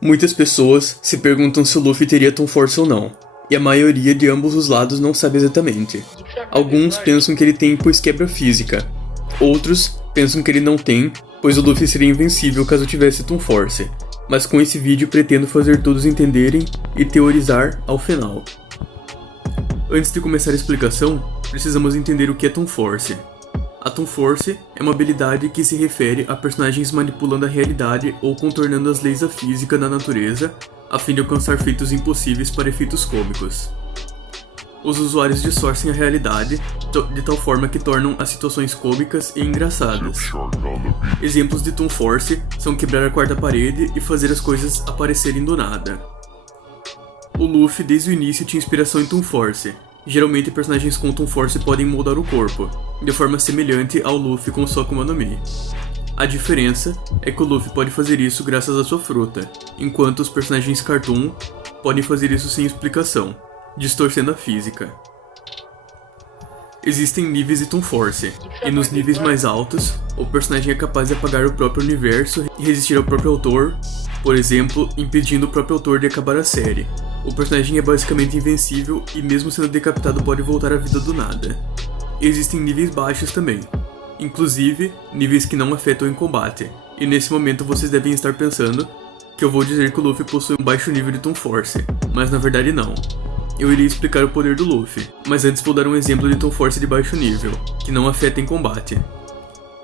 Muitas pessoas se perguntam se o Luffy teria Tom Force ou não, e a maioria de ambos os lados não sabe exatamente. Alguns pensam que ele tem pois quebra física, outros pensam que ele não tem, pois o Luffy seria invencível caso tivesse Tom Force, mas com esse vídeo pretendo fazer todos entenderem e teorizar ao final. Antes de começar a explicação, precisamos entender o que é Tom Force. A Tom Force é uma habilidade que se refere a personagens manipulando a realidade ou contornando as leis da física da natureza, a fim de alcançar feitos impossíveis para efeitos cômicos. Os usuários distorcem a realidade de tal forma que tornam as situações cômicas e engraçadas. Exemplos de Tom Force são quebrar a quarta parede e fazer as coisas aparecerem do nada. O Luffy desde o início tinha inspiração em Tom Force. Geralmente personagens com Tom Force podem moldar o corpo, de forma semelhante ao Luffy com sua Akuma no Mi. A diferença é que o Luffy pode fazer isso graças à sua fruta, enquanto os personagens Cartoon podem fazer isso sem explicação, distorcendo a física. Existem níveis de Tom Force, e nos níveis mais altos, o personagem é capaz de apagar o próprio universo e resistir ao próprio autor, por exemplo, impedindo o próprio autor de acabar a série. O personagem é basicamente invencível e mesmo sendo decapitado pode voltar à vida do nada. Existem níveis baixos também, inclusive níveis que não afetam em combate, e nesse momento vocês devem estar pensando que eu vou dizer que o Luffy possui um baixo nível de Tom Force, mas na verdade não. Eu irei explicar o poder do Luffy, mas antes vou dar um exemplo de Tom Force de baixo nível, que não afeta em combate.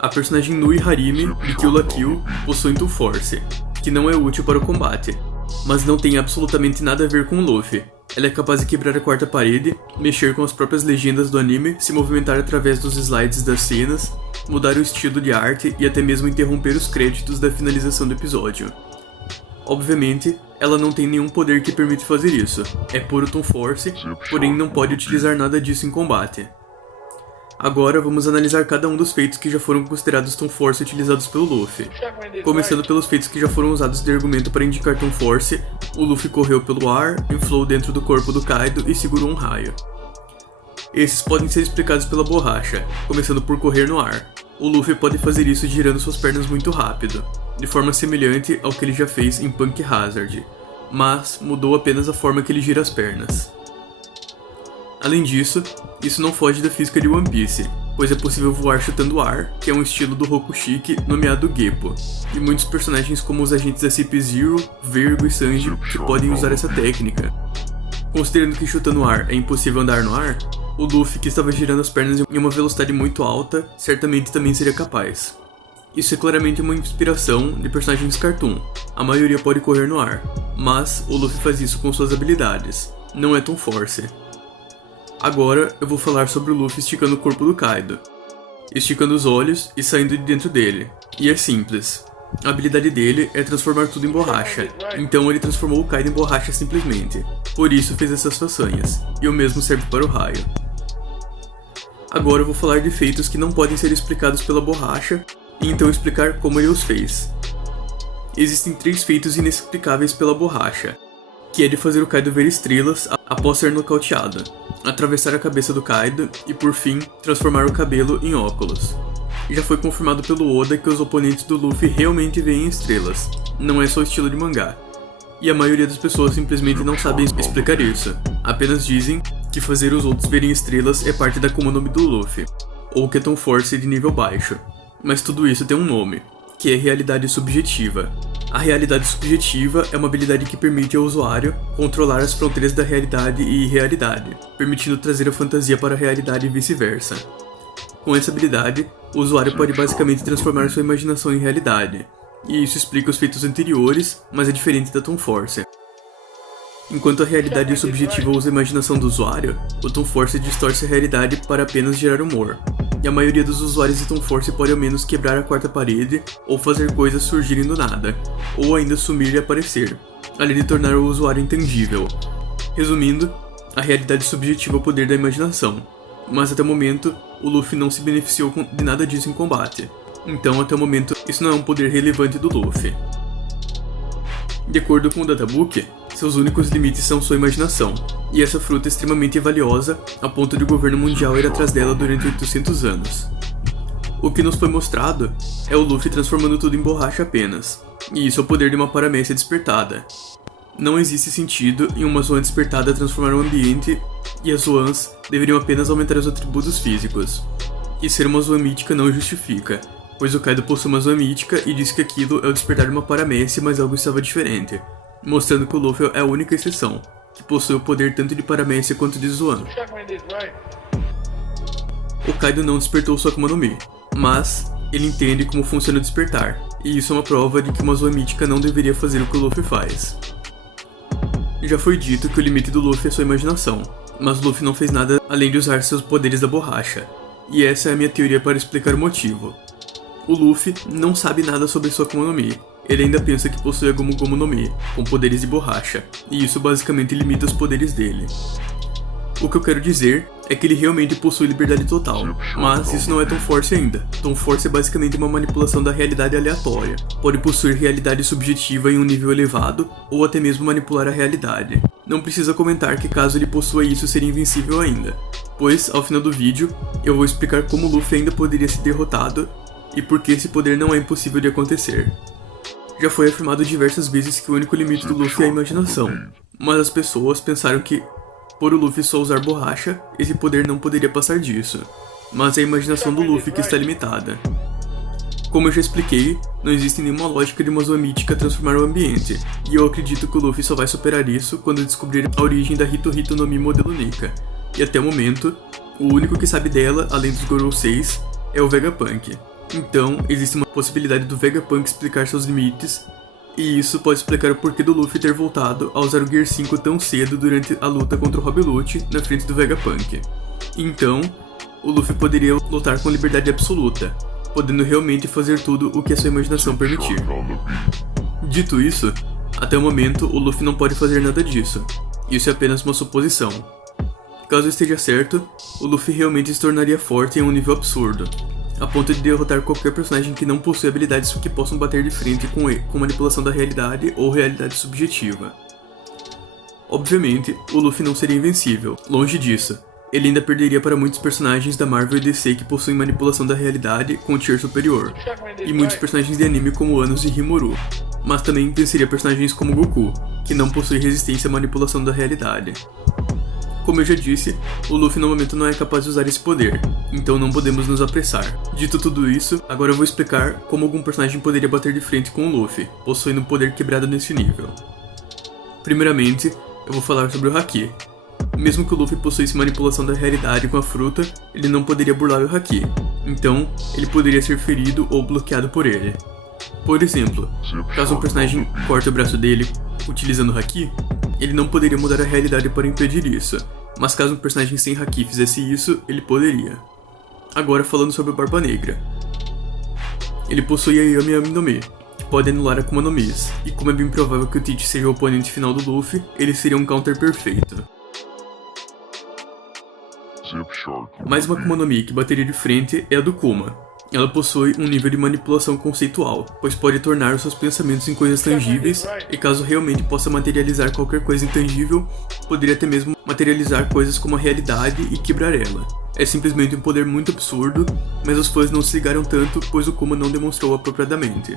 A personagem Nui Harime de Kill la Kill possui Tom Force, que não é útil para o combate, mas não tem absolutamente nada a ver com o Luffy. Ela é capaz de quebrar a quarta parede, mexer com as próprias legendas do anime, se movimentar através dos slides das cenas, mudar o estilo de arte e até mesmo interromper os créditos da finalização do episódio. Obviamente, ela não tem nenhum poder que permite fazer isso, é puro Tom Force, porém não pode utilizar nada disso em combate. Agora vamos analisar cada um dos feitos que já foram considerados Tom Force utilizados pelo Luffy. Começando pelos feitos que já foram usados de argumento para indicar Tom Force, o Luffy correu pelo ar, inflou dentro do corpo do Kaido e segurou um raio. Esses podem ser explicados pela borracha, começando por correr no ar. O Luffy pode fazer isso girando suas pernas muito rápido, de forma semelhante ao que ele já fez em Punk Hazard, mas mudou apenas a forma que ele gira as pernas. Além disso, isso não foge da física de One Piece, pois é possível voar chutando ar, que é um estilo do Rokushiki nomeado Geppo, e muitos personagens como os agentes SCP-Zero, Virgo e Sanji que podem usar essa técnica. Considerando que chutando ar é impossível andar no ar, o Luffy, que estava girando as pernas em uma velocidade muito alta, certamente também seria capaz. Isso é claramente uma inspiração de personagens Cartoon, a maioria pode correr no ar, mas o Luffy faz isso com suas habilidades, não é Tom Force. Agora eu vou falar sobre o Luffy esticando o corpo do Kaido, esticando os olhos e saindo de dentro dele, e é simples. A habilidade dele é transformar tudo em borracha, então ele transformou o Kaido em borracha simplesmente, por isso fez essas façanhas, e o mesmo serve para o raio. Agora eu vou falar de feitos que não podem ser explicados pela borracha, e então explicar como ele os fez. Existem 3 feitos inexplicáveis pela borracha, que é de fazer o Kaido ver estrelas após ser nocauteado, atravessar a cabeça do Kaido e, por fim, transformar o cabelo em óculos. Já foi confirmado pelo Oda que os oponentes do Luffy realmente veem estrelas, não é só estilo de mangá. E a maioria das pessoas simplesmente não sabem explicar isso, apenas dizem que fazer os outros verem estrelas é parte da Akuma no Mi do Luffy, ou que é Tom Force de nível baixo. Mas tudo isso tem um nome, que é realidade subjetiva. A realidade subjetiva é uma habilidade que permite ao usuário controlar as fronteiras da realidade e irrealidade, permitindo trazer a fantasia para a realidade e vice-versa. Com essa habilidade, o usuário pode basicamente transformar sua imaginação em realidade, e isso explica os feitos anteriores, mas é diferente da Tom Force. Enquanto a realidade subjetiva usa a imaginação do usuário, o Tom Force distorce a realidade para apenas gerar humor. E a maioria dos usuários de Tom Force pode ao menos quebrar a quarta parede, ou fazer coisas surgirem do nada, ou ainda sumir e aparecer, além de tornar o usuário intangível. Resumindo, a realidade subjetiva é o poder da imaginação, mas até o momento, o Luffy não se beneficiou de nada disso em combate, então até o momento isso não é um poder relevante do Luffy. De acordo com o Databook, seus únicos limites são sua imaginação, e essa fruta é extremamente valiosa, a ponto de o governo mundial ir atrás dela durante 800 anos. O que nos foi mostrado é o Luffy transformando tudo em borracha apenas, e isso é o poder de uma paramécia despertada. Não existe sentido em uma Zoan despertada transformar o ambiente, e as Zoans deveriam apenas aumentar os atributos físicos. E ser uma Zoan mítica não justifica, pois o Kaido possui uma Zoan mítica e disse que aquilo é o despertar de uma paramécia, mas algo estava diferente, mostrando que o Luffy é a única exceção, que possui o poder tanto de paramécia quanto de Zoan. O Kaido não despertou sua Akuma no Mi, mas ele entende como funciona o despertar, e isso é uma prova de que uma Zoan mítica não deveria fazer o que o Luffy faz. Já foi dito que o limite do Luffy é sua imaginação, mas o Luffy não fez nada além de usar seus poderes da borracha, e essa é a minha teoria para explicar o motivo. O Luffy não sabe nada sobre sua Akuma no Mi, ele ainda pensa que possui a Gomu Gomu no Mi, com poderes de borracha, e isso basicamente limita os poderes dele. O que eu quero dizer é que ele realmente possui liberdade total, mas isso não é Tom Force ainda. Tom Force é basicamente uma manipulação da realidade aleatória. Pode possuir realidade subjetiva em um nível elevado, ou até mesmo manipular a realidade. Não precisa comentar que caso ele possua isso seria invencível ainda, pois ao final do vídeo eu vou explicar como Luffy ainda poderia ser derrotado e por que esse poder não é impossível de acontecer. Já foi afirmado diversas vezes que o único limite do Luffy é a imaginação, mas as pessoas pensaram que por o Luffy só usar borracha, esse poder não poderia passar disso, mas é a imaginação do Luffy que está limitada. Como eu já expliquei, não existe nenhuma lógica de uma Zoan mítica transformar o ambiente, e eu acredito que o Luffy só vai superar isso quando descobrir a origem da Hito Hito no Mi modelo Nika, e até o momento, o único que sabe dela, além dos Gorou 6, é o Vegapunk. Então, existe uma possibilidade do Vegapunk explicar seus limites, e isso pode explicar o porquê do Luffy ter voltado a usar o Gear 5 tão cedo durante a luta contra o Rob Lute na frente do Vegapunk. Então, o Luffy poderia lutar com liberdade absoluta, podendo realmente fazer tudo o que a sua imaginação permitir. Dito isso, até o momento o Luffy não pode fazer nada disso, isso é apenas uma suposição. Caso esteja certo, o Luffy realmente se tornaria forte em um nível absurdo, a ponto de derrotar qualquer personagem que não possui habilidades que possam bater de frente com manipulação da realidade ou realidade subjetiva. Obviamente, o Luffy não seria invencível, longe disso. Ele ainda perderia para muitos personagens da Marvel e DC que possuem manipulação da realidade com tier superior, e muitos personagens de anime como Anos e Rimuru, mas também venceria personagens como Goku, que não possui resistência à manipulação da realidade. Como eu já disse, o Luffy no momento não é capaz de usar esse poder, então não podemos nos apressar. Dito tudo isso, agora eu vou explicar como algum personagem poderia bater de frente com o Luffy, possuindo um poder quebrado nesse nível. Primeiramente, eu vou falar sobre o Haki. Mesmo que o Luffy possuísse manipulação da realidade com a fruta, ele não poderia burlar o Haki, então ele poderia ser ferido ou bloqueado por ele. Por exemplo, caso um personagem corte o braço dele utilizando o Haki, ele não poderia mudar a realidade para impedir isso, mas caso um personagem sem Haki fizesse isso, ele poderia. Agora falando sobre o Barba Negra. Ele possui a Yami Yami no Mi, que pode anular Akuma no Mis, e como é bem provável que o Teach seja o oponente final do Luffy, ele seria um counter perfeito. Mais uma Akuma no Mi que bateria de frente é a do Kuma. Ela possui um nível de manipulação conceitual, pois pode tornar os seus pensamentos em coisas tangíveis, e caso realmente possa materializar qualquer coisa intangível, poderia até mesmo materializar coisas como a realidade e quebrar ela. É simplesmente um poder muito absurdo, mas os fãs não se ligaram tanto, pois o Kuma não demonstrou apropriadamente.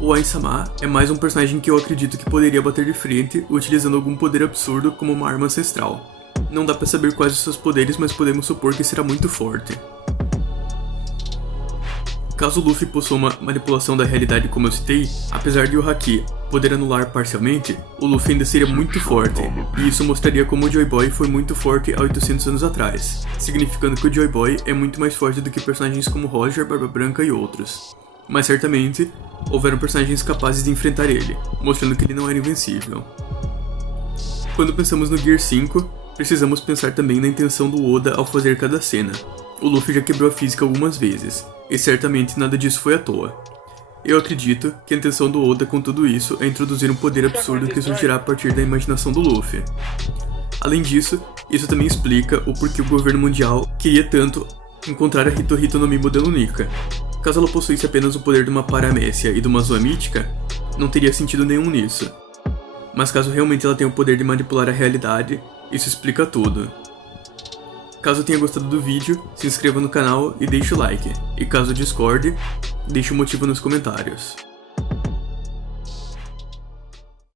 O Ain-sama é mais um personagem que eu acredito que poderia bater de frente, utilizando algum poder absurdo como uma arma ancestral. Não dá pra saber quais os seus poderes, mas podemos supor que será muito forte. Caso o Luffy possua uma manipulação da realidade como eu citei, apesar de o Haki poder anular parcialmente, o Luffy ainda seria muito forte, e isso mostraria como o Joy Boy foi muito forte há 800 anos atrás, significando que o Joy Boy é muito mais forte do que personagens como Roger, Barba Branca e outros. Mas certamente, houveram personagens capazes de enfrentar ele, mostrando que ele não era invencível. Quando pensamos no Gear 5, precisamos pensar também na intenção do Oda ao fazer cada cena. O Luffy já quebrou a física algumas vezes, e certamente nada disso foi à toa. Eu acredito que a intenção do Oda com tudo isso é introduzir um poder absurdo que surgirá a partir da imaginação do Luffy. Além disso, isso também explica o porquê o governo mundial queria tanto encontrar a Hito Hito no Mi modelo Nika. Caso ela possuísse apenas o poder de uma paramécia e de uma Zoan mítica, não teria sentido nenhum nisso. Mas caso realmente ela tenha o poder de manipular a realidade, isso explica tudo. Caso tenha gostado do vídeo, se inscreva no canal e deixe o like. E caso discorde, deixe o motivo nos comentários.